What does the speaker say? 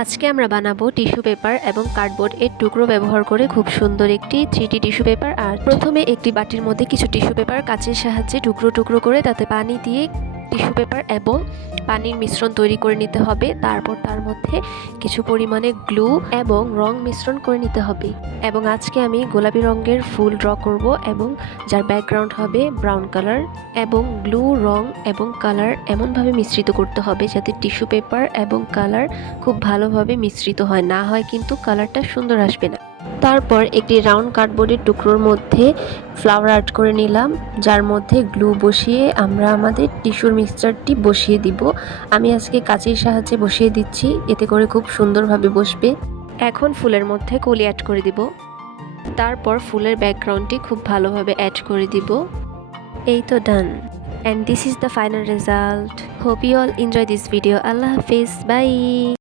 আজকে আমরা বানাবো টিস্যু পেপার এবং কার্ডবোর্ড এর টুকরো ব্যবহার করে খুব সুন্দর একটি 3D টিস্যু পেপার আর্ট। প্রথমে একটি বাটির মধ্যে কিছু টিস্যু পেপার কাঁচের সাহায্যে টুকরো টুকরো করে তাতে পানি দিয়ে টিস্যু পেপার এবং পানির মিশ্রণ তৈরি করে নিতে হবে। তারপর তার মধ্যে কিছু পরিমাণে গ্লু এবং রং মিশ্রণ করে নিতে হবে। এবং আজকে আমি গোলাপি রঙের ফুল ড্র করব এবং যার ব্যাকগ্রাউন্ড হবে ব্রাউন কালার। এবং গ্লু, রং এবং কালার এমনভাবে মিশ্রিত করতে হবে যাতে টিস্যু পেপার এবং কালার খুব ভালোভাবে মিশ্রিত হয়, না হয় কিন্তু কালারটা সুন্দর আসবে না। তারপর একটি রাউন্ড কার্ডবোর্ডের টুকরোর মধ্যে ফ্লাওয়ার আর্ট করে নিলাম, যার মধ্যে গ্লু বসিয়ে আমরা আমাদের টিস্যুর মিক্সচারটি বসিয়ে দিব। আমি আজকে কাঁচির সাহায্যে বসিয়ে দিচ্ছি, এতে করে খুব সুন্দরভাবে বসবে। এখন ফুলের মধ্যে কলি অ্যাড করে দিব। তারপর ফুলের ব্যাকগ্রাউন্ডটি খুব ভালোভাবে অ্যাড করে দিব। এই তো ডান। And this is the final result. Hope you all enjoy this video. Allah Hafiz. Bye.